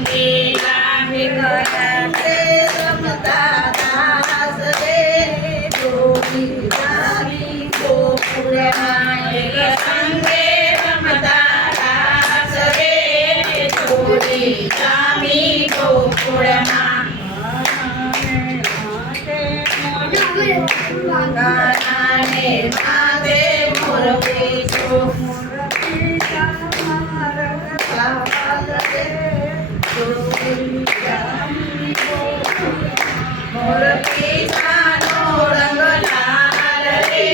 રંગીલા વિકરાતે રમતા દાસ રે જોડી જામી ગોકુળમાં એક સંગે રમતા દાસ રે જોડી જામી ગોકુળમાં ગાનાને માથે મોર બેઠો મોર પીછાનો રંગ લાલ રે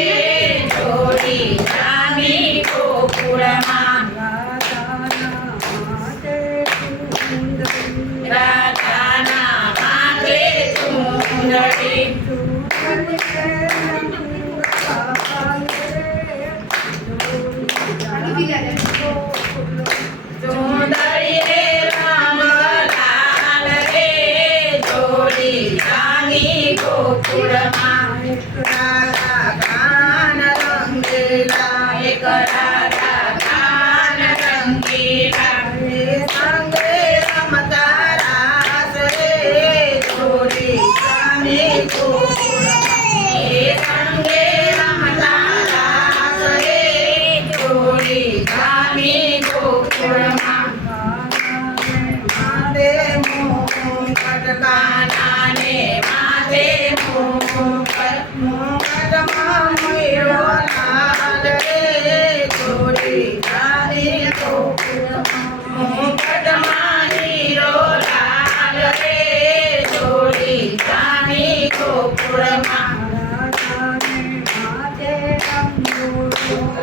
જોડી જામી ગોકુળમાં રાધાના માથે ચૂંદડી ચૂંદડી રે રંગ લાલ રે જોડી જામી ગોકુળમાં રાધા કાન રંગીલા એક રાધા કાન રંગીલા સંગે રમતા રાસ રે જોડી જામી ગોકુળમાં સંગે રમતા રાસ રે જોડી જામી ગોકુળમાં માથે મુકટ કાનાને માથે મુકટમાં મયુરો લાલ રે જોડી જામી ગોકુળમાં મુકટમાં હીરો લાલ રે જોડી જામી ગોકુળમાં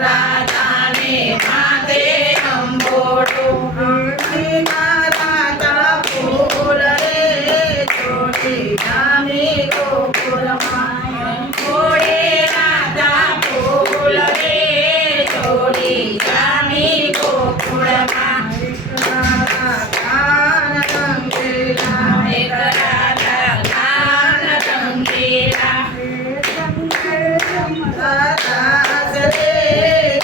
રાધાને માથે અંબોડું રાધા ફૂલ રે જોડી જામી ગોકુળમાં ઘોડે રાધા ફૂલ રે જોડી જામી ગોકુળમાં રાધા કાન રંગીલા એક રાધા કાન રંગીલા દાસ રે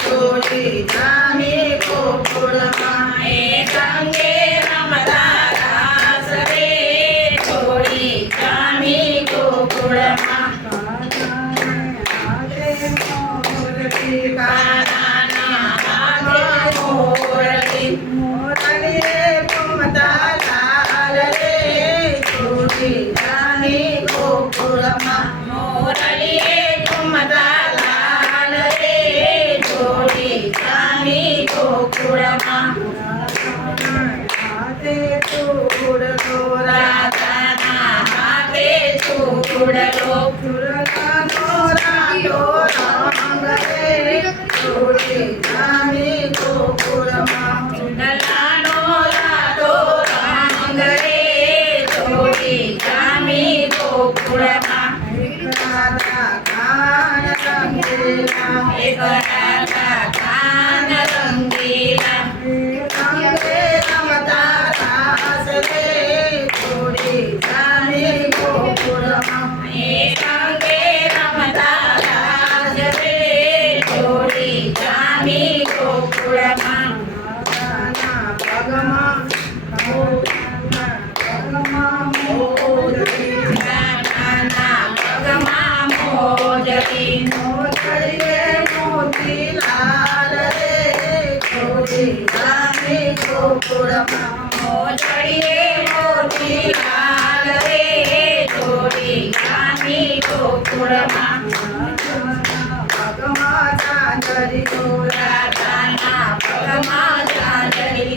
જોડી જામી ગોકુળમાં એ સંગે રમતા દાસ રે જોડી જામી ગોકુળમાં કાનાના હાથે મોરલી મોરલી રે ઘૂમતા લાલ રે જોડી જામી ગોકુળમાં મોરલી રે ઘૂમતા લાલ રે જોડી જામી ગોકુળમાં રાધાના હાથે ચૂડલો ચૂડલાનો રાયો રંગ રે જોડી જામી ગોકુળમાં ચૂડલાનો રાયો રંગ રે જોડી જામી ગોકુળમાં રાધા કાન રંગીલા એક રાધા કાન રંગીલા સંગે રમતા રાસ રે જોડી જામી ગોકુળમાં એ સંગે રમતા રાસ રે જોડી જામી ગોકુળમાં પગમાં મોજડી મોજડી રે મોતીલાલ રે જોડી જામી ગોકુળમાં મોજડી રે મોતીલાલ રે જોડી જામી ગોકુળમાં પગમાં ચાંદડી રાધાના પગમાં ચાંદડી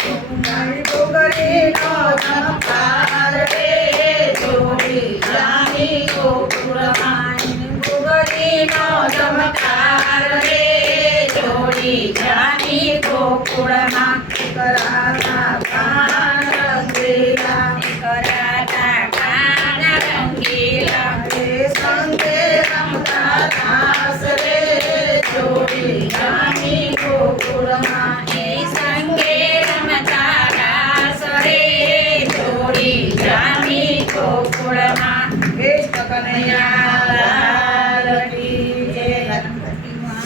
ઘૂંઘરીનો ચમકાર રે જોડી જામી ગોકુળમાં ઘૂંઘરીનો ચમકાર રે જોડી જામી ગોકુળમાં રાધા કાન રંગીલા રાધા કાન રંગીલા સંગે રમતા દાસ રે જોડી જામી ગોકુળમાં